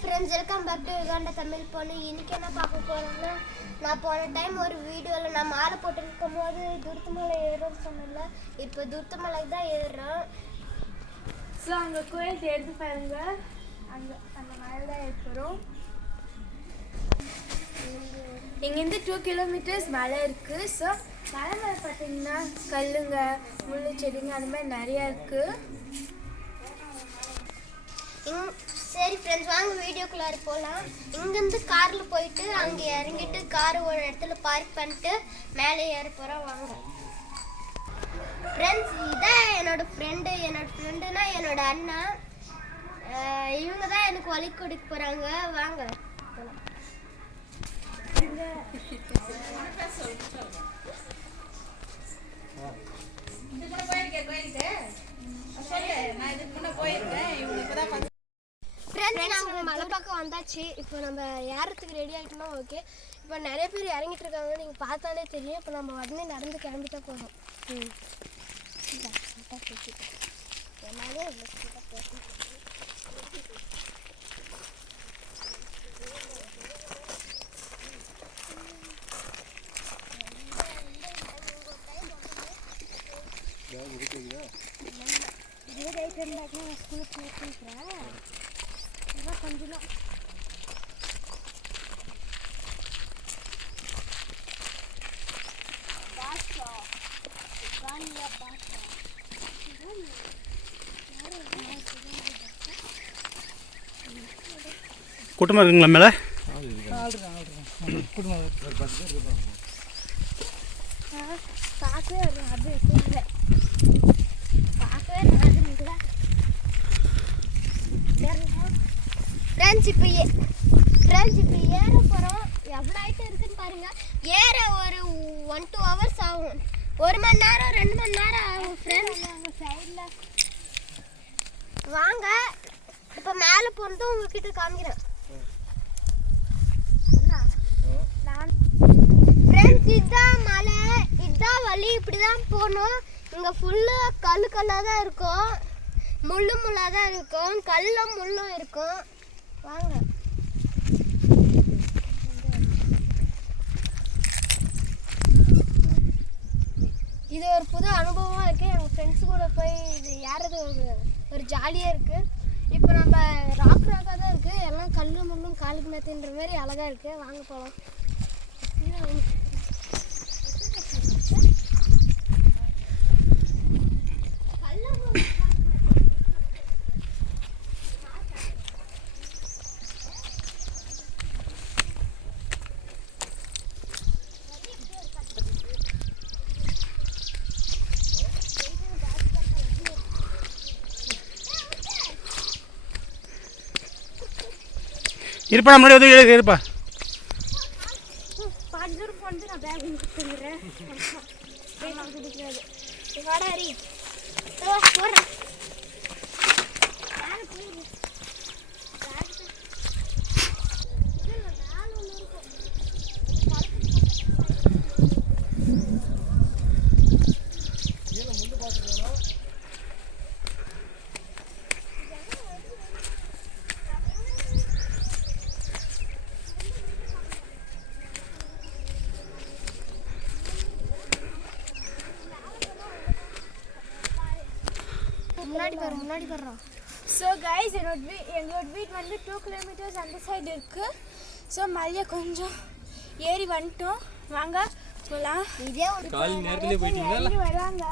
Friends welcome back to Uganda Tamil பொண்ணு இன்னைக்கு என்ன பார்க்க போறோம்னா நான் போன டைம் ஒரு வீடியோவில் நான் மாலை போட்டுருக்கும் போது துருத்தமலை ஏறும் சொன்னல இப்போ துருத்தமலைக்கு தான் ஏறுறோம். ஸோ அங்கே கோயில் எடுத்து பாருங்க. அங்கே அந்த மலை தான் இருக்கிறோம் இங்கேருந்து டூ கிலோமீட்டர்ஸ் மலை இருக்குது ஸோ மலை மேலே பார்த்தீங்கன்னா கல்லுங்க முள்ளு செடிங்க அந்த மாதிரி நிறையா இருக்குது சரி ஃப்ரெண்ட்ஸ் வாங்க வீடியோக்குள்ளார போகலாம் இங்கேருந்து காரில் போயிட்டு அங்கே இறங்கிட்டு கார் ஒரு இடத்துல பார்க் பண்ணிட்டு மேலே ஏற போகிறோம் வாங்க. ஃப்ரெண்ட்ஸ் இதான் என்னோட ஃப்ரெண்டு என்னோட ஃப்ரெண்டுனா என்னோட அண்ணா. இவங்க தான் எனக்கு வழி கொடுக்க போகிறாங்க வாங்க. போலாம். ஃப்ரெண்ட்ஸ் நாங்கள் மலை பக்கம் வந்தாச்சு. இப்போ நம்ம ஏறத்துக்கு ரெடி ஆகிட்டோம்னா ஓகே இப்போ நிறைய பேர் இறங்கிட்டு இருக்காங்க. நீங்கள் பார்த்தாலே தெரியும். இப்போ நம்ம உடனே நடந்து கிளம்பிட்டா போதும். ம். இந்தா, கரெக்டா பேசிட்டேன். எல்லாமே இவ்வளோ ஸ்பீடாக பேசணும் கொஞ்சம் கூட்டமாக இருக்குங்களா மேலே பார்க்கவே வரும் அது இல்லை பார்க்கவே அதுங்களா ஃப்ரெண்ட்ஸ் இப்போ ஃப்ரெண்ட்ஸ் இப்போ ஏற போகிறோம் எவ்வளோ ஆகிட்டு இருக்குன்னு பாருங்க. ஏற ஒரு ஒன் டூ ஹவர்ஸ் ஆகும். ஒரு மணி நேரம் ரெண்டு மணி நேரம் ஆகும் ஃப்ரெண்ட்ஸ் சைடில் வாங்க. இப்போ மேலே போனதும் உங்ககிட்ட காமிக்கிறேன். நான் ஃப்ரெண்ட்ஸ் இதுதான் மலை. இதுதான் வழி. இப்படி தான் போகணும். இங்கே ஃபுல்லாக கல் கல்லாக தான் இருக்கும். முள்ளு முள்ளாக தான் இருக்கும். கல்லும் முள்ளும் இருக்கும். வாங்க. இது ஒரு புது அனுபவமாக இருக்குது எங்கள் ஃப்ரெண்ட்ஸ் கூட போய் இது ஏறது ஒரு ஒரு ஜாலியாக இருக்குது இப்போ நம்ம ராக் ராக்காக தான் இருக்குது எல்லாம் கல் முள்ளும் காலுக்கு மேத்தின்ற மாதிரி அழகாக இருக்குது வாங்க போகலாம் இருப்பா முன்னாடி வந்து இரு- இருப்பா பாதி தூரம் போனது நான் பேக் கொடுத்துருக்குறேன் வாடா ஹரி ஓ, போடுறேன் மேலே போயிரு. bag தான். இல்ல, மேல ஒண்ணு இருக்கும். முன்னாடி பாரு முன்னாடி பாருறோம் ஸோ கைஸ் என்னோட வீ எங்களோட வீடு வந்து டூ கிலோமீட்டர்ஸ் அந்த சைடு இருக்குது ஸோ மலையை கொஞ்சம் ஏறி வந்துட்டோம். வாங்க போகலாம் இதே ஒரு காலை நேரத்திலே போயிட்டீங்களா? இறங்கி வராங்க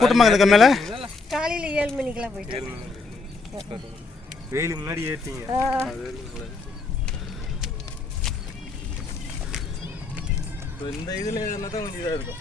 கூட்டமாக இருக்கா மேலே. காலையில் ஏழு மணிக்கெல்லாம் போயிட்டு வெயில் முன்னாடி. இப்போ இந்த இதில் தான் கொஞ்சம் இதாக இருக்கும்.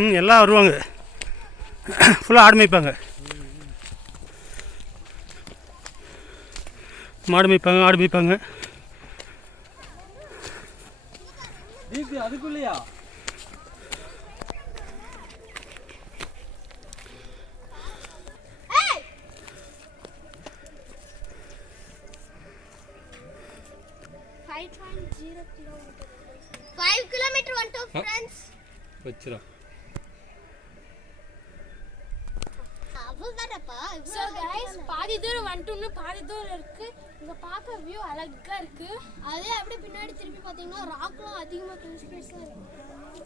ம் எல்லாம் வருவாங்க. ஃபுல்லாக ஆடு மேய்ப்பாங்க மாடு மேய்ப்பாங்க ஆடு மேய்ப்பாங்க அதுக்குள்ளயா ஃபைவ் கிலோமீட்டர் வந்துட்டோம் ஃப்ரெண்ட்ஸ் அவ்வளோதானப்பா ஸோ கைஸ் பாதி தூரம் வந்துட்டோம்னு பாதி தூரம் இருக்கு. இங்க பார்க்க வியூ அழகா இருக்கு. அதே அப்படியே பின்னாடி திருப்பி பார்த்தீங்கன்னா ராக்லாம் பிளேஸ்லாம் இருக்கு.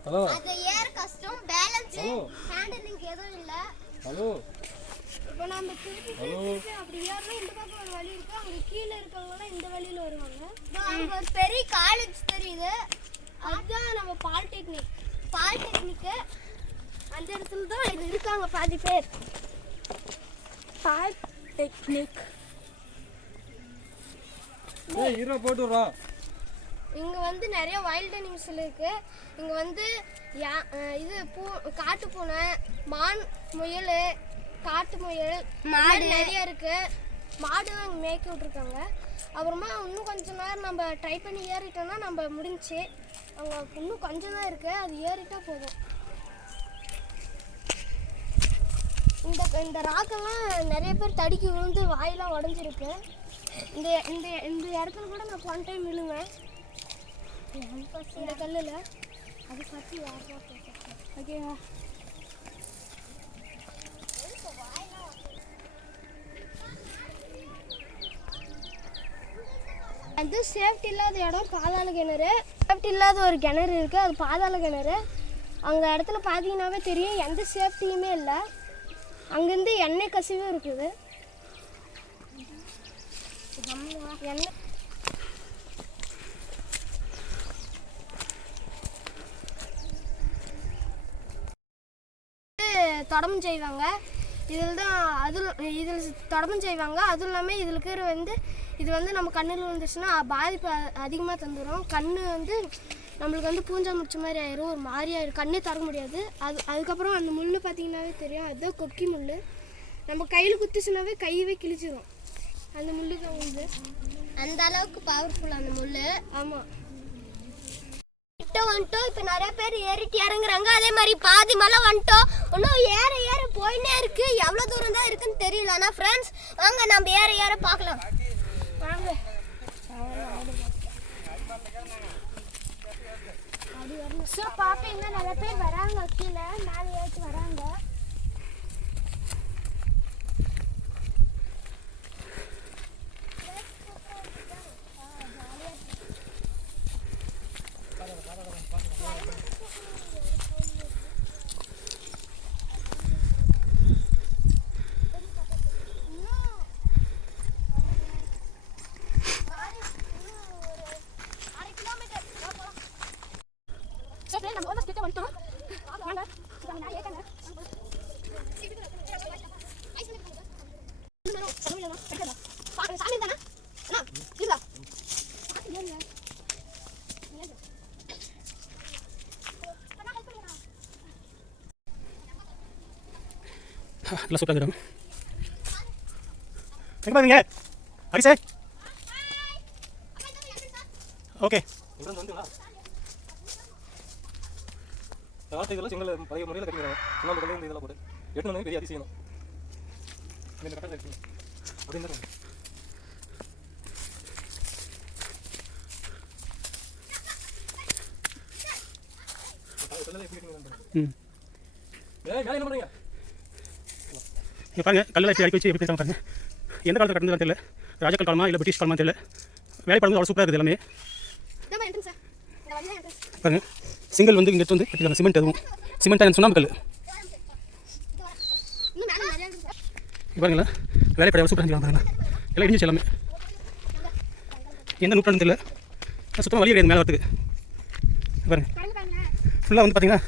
ஹலோ அது ஏற கஷ்டம் பேலன்ஸ். ஹேண்டலிங் எதுவும் இல்லை. ஹலோ. இப்போ நம்ம திருப்பி ஹலோ. திருப்பி அப்படி ஏறினா இந்த பக்கம் ஒரு வழி இருக்கு அங்கே கீழே இருக்கவங்கலாம் இந்த வழியில வருவாங்க. அங்கே ஒரு பெரிய காலேஜ் தெரியுது. அதுதான் நம்ம பாலிடெக்னிக். பாலிடெக்னிக்கு அந்த இடத்துல தான் இது இருக்காங்க பாதி பேர். பால் டெக்னிக் ஏய் ஹீரோ போட்டு விட்றோம் இங்கே வந்து நிறைய வைல்ட் அனிமல்ஸ் இருக்கு. இங்கே வந்து யா- இது பூ காட்டு பூனை மான் முயல் காட்டு முயல் மாடு. நிறைய இருக்கு. இங்கே மேய்க்க விட்ருக்காங்க அப்புறமா இன்னும் கொஞ்ச நேரம் நம்ம ட்ரை பண்ணி ஏறிட்டோம்னா நம்ம முடிஞ்சுச்சு அங்கே இன்னும் கொஞ்சம் தான் இருக்கு. அது ஏறிட்டா போதும். இந்த இந்த ராக்கெல்லாம் நிறைய பேர் தடுக்கி விழுந்து வாயெல்லாம் உடஞ்சிருக்கு. இந்த இந்த இந்த இடத்துல கூட நான் போன டைம் விழுவேன் இந்த கல்லில். அது பற்றி யாருக்கா ஓகேவா அது சேஃப்டி இல்லாத இடம் பாதாள கிணறு. சேஃப்டி இல்லாத ஒரு கிணறு இருக்குது அது பாதாள கிணறு. அந்த இடத்துல பார்த்தீங்கன்னாவே தெரியும். எந்த சேஃப்டியுமே இல்லை. அங்கேருந்து எண்ணெய் கசிவும் இருக்குது. எண்ணெய். தொடமும் செய்வாங்க. இதில் தான் அதில் இதில் தொடமும் செய்வாங்க. அதுவும் இல்லாமல் இதில் இருக்கிற வந்து இது வந்து நம்ம கண்ணில் விழுந்துச்சுன்னா பாதிப்பு அதிகமாக தந்துடும் கண் வந்து நம்மளுக்கு வந்து பூஞ்சா முடிச்ச மாதிரி ஆயிரும். ஒரு மாதிரி ஆயிரும். கண்ணே தர முடியாது. அது அதுக்கப்புறம் அந்த முள் பார்த்தீங்கன்னாவே தெரியும். அதுதான் கொக்கி முள் நம்ம கையில் குத்துச்சுனாவே கையவே கிழிச்சிரும். அந்த முள்ளுக்கு வந்து. அந்த அளவுக்கு பவர்ஃபுல் அந்த முள் ஆமாம் கிட்ட வந்துட்டோம். இப்போ நிறைய பேர் ஏறிட்டு இறங்குறாங்க. அதே மாதிரி பாதி மலை வந்துட்டோம். இன்னும் ஏற ஏற போயினே இருக்கு. எவ்வளோ தூரம் தான் இருக்குன்னு தெரியல. ஆனால் ஃப்ரெண்ட்ஸ் வாங்க நம்ம ஏற ஏற பார்க்கலாம். ஸோ பார்ப்பீங்கன்னா நிறைய பேர் வராங்க. கீழே மேலே ஏற்றி வராங்க ஸோ ஃப்ரெண்ட் நம்ம ஆல்மோஸ்ட் கிட்ட வந்துட்டோம் வாங்க வாங்க, நான் ஏற்கனவே சாமி தானே அண்ணா இல்லா எல்லாம் சூப்பராக இருக்கிறோம் எங்கே பாருங்க ஹரிசே ஓகே காலத்து இதெல்லாம் செங்கல் பழைய முறையில் கட்டிக்கிறாங்க சுண்ணாம்பு கல்லையும் இந்த இதெல்லாம் போட்டு எட்டு வந்து பெரிய அதிசயம் இந்த கட்டத்தில் அப்படின்னு ம் மேலே என்ன பண்ணுறீங்க இங்கே பாருங்க கல்லில் வச்சு அடிக்க வச்சு எப்படி பேசுகிறாங்க பாருங்க. எந்த காலத்தில் கட்டணும் தெரியல. ராஜாக்கள் காலமா இல்லை பிரிட்டிஷ் காலமா தெரியல. வேலைப்பாடு அவ்வளோ சூப்பராக இருக்குது எல்லாமே. பாருங்க சிங்கிள் வந்து இங்கே வந்து கட்டிக்கலாம் சிமெண்ட் எதுவும் சிமெண்ட் சுண்ணாம்பு கல் பாருங்களேன் வேலைப்படை எவ்வளோ சூப்பராக செஞ்சுக்கலாம் பாருங்க எல்லாம் இடிஞ்சிச்சு எல்லாமே எந்த நூற்றாண்டு தெரியல. சுத்தமாக வழி கிடையாது மேலே வரத்துக்கு பாருங்க. ஃபுல்லாக வந்து பார்த்தீங்கன்னா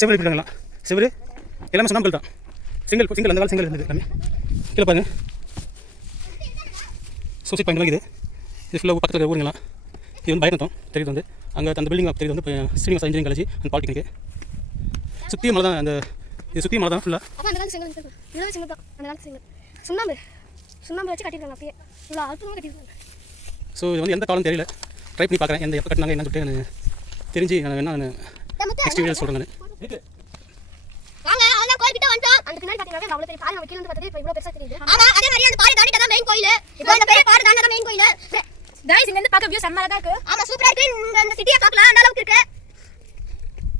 செவரு இருக்காங்களாம் செவரு எல்லாமே சுண்ணாம்பு கல் தான் சிங்கிள் சிங்கிள் அந்த காலம் சிங்கிள் இருந்தது எல்லாமே. கீழே பாருங்க. சூசைட் பாயிண்ட் இது இது ஃபுல்லாக பக்கத்தில் இருக்கிற ஊருங்களாம். இது வந்து பயணத்தம் தெரியுது வந்து. அங்கே அந்த பில்டிங் தெரியுது வந்து. ஸ்ரீனிவாசா இன்ஜினியரிங் காலேஜ் அந்த பாலிடெக்னிக் சுற்றியும் மலை தான் அந்த இது சுற்றியும் மலை தான் ஃபுல்லாக சுண்ணாம்பு. சுண்ணாம்பு வச்சு அப்படியே. இவ்வளோ ஸோ இது வந்து எந்த காலம் தெரியல. ட்ரை பண்ணி பார்க்குறேன். எந்த எப்போ கட்டினாங்க என்னன்னு சொல்லிட்டு நான் தெரிஞ்சு நான் வேணா நான் நெக்ஸ்ட் வீடியோ சொல்கிறேன் நான் வாங்க அதான் கோயில் கிட்ட அந்த பின்னாடி பாத்தீங்கன்னா அவ்வளவு பெரிய பாறை நம்ம கீழ இருந்து பார்த்தது இப்போ இவ்வளவு பெருசா தெரியுது. ஆமா அதே மாதிரி அந்த பாறை தாண்டி தான் மெயின் கோயில். இப்போ அந்த பெரிய பாறை தாண்டி தான் மெயின் கோயில். கைஸ் இங்க இருந்து பார்க்க வியூ இருக்கு. ஆமா சூப்பரா இருக்கு. இந்த இந்த சிட்டியை பார்க்கலாம் அந்த அளவுக்கு இருக்கு.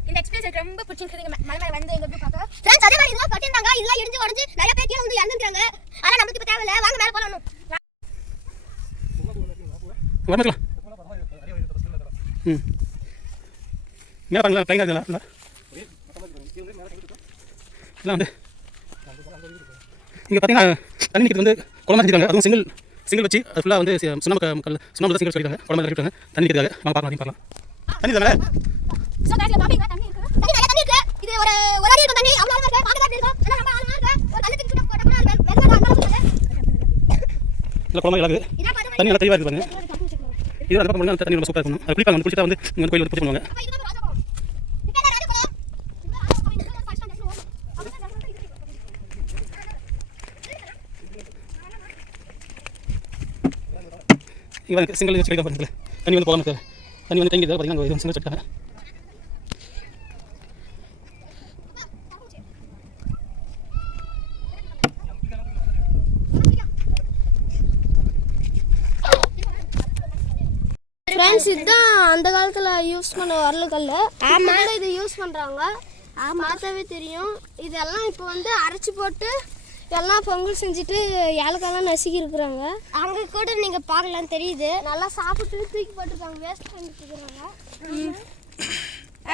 இந்த எக்ஸ்பீரியன்ஸ் எனக்கு ரொம்ப பிடிச்சிருக்கு மலை மேல வந்து எங்க போய் பார்க்க. ஃப்ரெண்ட்ஸ் அதே மாதிரி இதெல்லாம் கட்டியிருந்தாங்க. இதெல்லாம் இடிஞ்சு உடஞ்சு நிறைய பேர் கீழே வந்து இறந்துருக்காங்க. ஆனா நமக்கு இப்போ தேவையில்ல. வாங்க மேல போலாம் ம். மேலே பாருங்களா ட்ரெயின் இருக்குங்களா ஃபுல்லாக எல்லாம் வந்து இங்கே பார்த்தீங்கன்னா தண்ணி நிற்கிறது வந்து குளமா செஞ்சுருக்காங்க. அதுவும் சிங்கிள் சிங்கிள் வச்சு அது ஃபுல்லாக வந்து சுண்ணாம்பு கல் சுண்ணாம்பு சிங்கிள் சொல்லியிருக்காங்க குளமா கட்டிருக்காங்க தண்ணி நிற்கிறதுக்காக வாங்க பார்க்கலாம் பார்க்கலாம். தண்ணி தானே இது ஒரு ஒரு அடி இருக்கும் தண்ணி. இருக்கு. நம்ம இருக்கு. ஒரு கல்லு தூக்கி அது இல்லை இதான் பார்த்து தண்ணி நல்லா தெளிவாக இருக்குது பாருங்க. இது அந்த பக்கம் தண்ணி ரொம்ப சூப்பராக இருக்கும். அது குளிப்பாங்க வந்து குளிச்சா வந்து கோயில் வந்து பண்ணுவாங்க அப்ப இதுதான் ராஜகுலம் இப்போ என்ன ராஜகுலம் இதுதான் ராஜகுலம் இதுதான் ஃபர்ஸ்ட் ஸ்டாண்டர்ட் வந்து சிங்கிள் வச்சு கிடைக்க பாருங்க தண்ணி வந்து போகாமல் இருக்கு. தண்ணி வந்து தேங்கிது பார்த்தீங்கன்னா இது சிங்கிள் வச்சுருக்காங்க. ஃப்ரெண்ட்ஸ் இதுதான் அந்த காலத்தில் யூஸ் பண்ண வரலுக்கல் ஆமாம் இதை யூஸ் பண்ணுறாங்க பார்த்தாவே தெரியும். இதெல்லாம் இப்போ வந்து அரைச்சி போட்டு எல்லாம் பொங்கல் செஞ்சுட்டு ஏலக்காய்லாம் நசுக்கி இருக்கிறாங்க. அங்கே கூட நீங்கள் பார்க்கலாம் தெரியுது. நல்லா சாப்பிட்டு தூக்கி போட்டிருக்காங்க வேஸ்ட் பண்ணிட்டு இருக்கிறாங்க.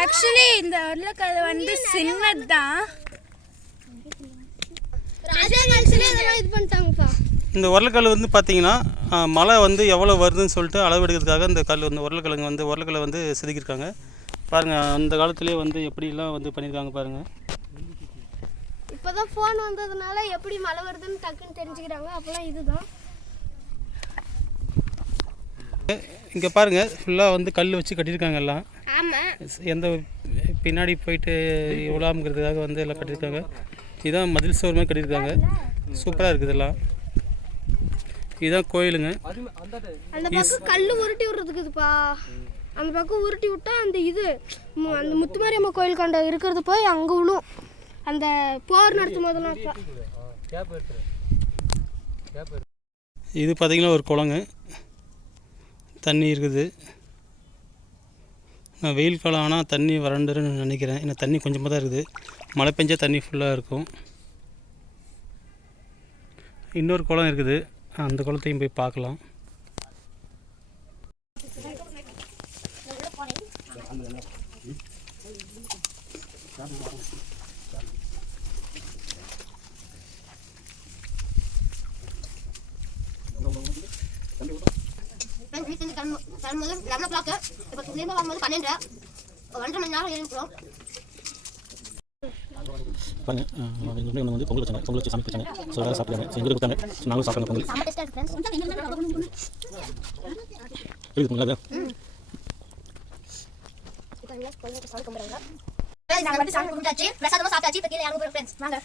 ஆக்சுவலி இந்த உருளைக்கல் வந்து சின்னது தான். இது பண்ணிட்டாங்கப்பா. இந்த உருளைக்கல் வந்து பார்த்தீங்கன்னா மழை வந்து எவ்வளோ வருதுன்னு சொல்லிட்டு அளவெடுக்கிறதுக்காக இந்த கல் வந்து உருளைக்கிழங்கு வந்து உருளைக்கல்லை வந்து செதுக்கியிருக்காங்க. பாருங்கள் அந்த காலத்துலேயே வந்து எப்படிலாம் வந்து பண்ணியிருக்காங்க பாருங்கள் இப்போதான் ஃபோன் வந்ததுனால எப்படி மழை வருதுன்னு டக்குன்னு தெரிஞ்சுக்கிறாங்க. அப்போலாம் இதுதான். இங்கே பாருங்கள் ஃபுல்லாக வந்து கல் வச்சு கட்டியிருக்காங்க எல்லாம். எந்த பின்னாடி போயிட்டு உலாமுங்கிறதுக்காக வந்து எல்லாம் கட்டியிருக்காங்க. இதுதான் மதில் சோறு மாதிரி கட்டியிருக்காங்க. சூப்பராக இருக்குது எல்லாம். இதுதான் கோயிலுங்க. அந்த பக்கம் கல் உருட்டி விடுறதுக்குதுப்பா அந்த பக்கம் உருட்டி விட்டா அந்த இது அந்த முத்துமாரியம்மா கோயில் கண்ட இருக்கிறது போய் அங்கே விழும் அந்த போர் நடத்தும் போதெல்லாம். இது பார்த்திங்கன்னா ஒரு குளங்க. தண்ணி இருக்குது. நான் வெயில் காலம் ஆனால் தண்ணி வறண்டுன்னு நினைக்கிறேன். ஏன்னா தண்ணி கொஞ்சமாக தான் இருக்குது. மழை பெஞ்சா தண்ணி ஃபுல்லாக இருக்கும். இன்னொரு குளம் இருக்குது. அந்த குளத்தையும் போய் பார்க்கலாம். பாருங்க எங்கள் வந்து வந்து பொங்கல் வச்சாங்க. பொங்கல் வச்சு சமைச்சு வச்சாங்க ஸோ எல்லாரும் சாப்பிட்டாங்க ஸோ எங்களுக்கு கொடுத்தாங்க. ஸோ நாங்களும் சாப்பிட்டாங்க பொங்கல். இருக்குது பொங்கல் நாங்க வந்து சாமி கும்பிட்டாச்சு பிரசாதமா சாப்பிட்டாச்சு இப்போ கீழே இறங்க போறோம் ஃப்ரெண்ட்ஸ் வாங்க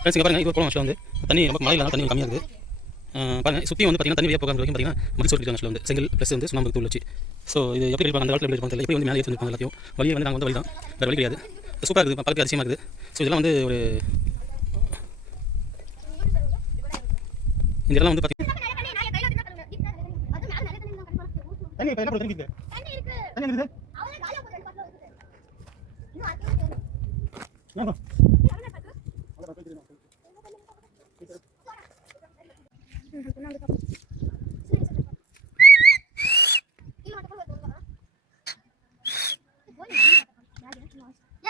ஃப்ரெண்ட்ஸ் பாருங்கள் இப்போ குளம் ஆக்சுவலாக வந்து. தண்ணி ரொம்ப மழையில் தண்ணி கம்மியாக இருக்குது அஹ் பாருங்க சுற்றி வந்து பார்த்தீங்கன்னா தண்ணி வெளியே போகாம வரைக்கும் பார்த்தீங்கன்னா மதில் வந்து. செங்கல் ப்ளஸ் வந்து சுண்ணாம்பு தூள் வச்சு. ஸோ இது எப்படி இருப்பாங்க அந்த காலத்தில் எப்படி இருப்பாங்க எப்படி வந்து மேலே ஏற்றி இருப்பாங்க எல்லாத்தையும். வழியை வந்து நாங்கள் வந்து வழி தான் வேறு வழி கிடையாது. சூப்பராக இருக்குது. பக்கத்து அதிசயமாக இருக்குது. ஸோ இதெல்லாம் வந்து ஒரு இந்த இடம்லாம் வந்து பார்த்தீங்கன்னா என்ன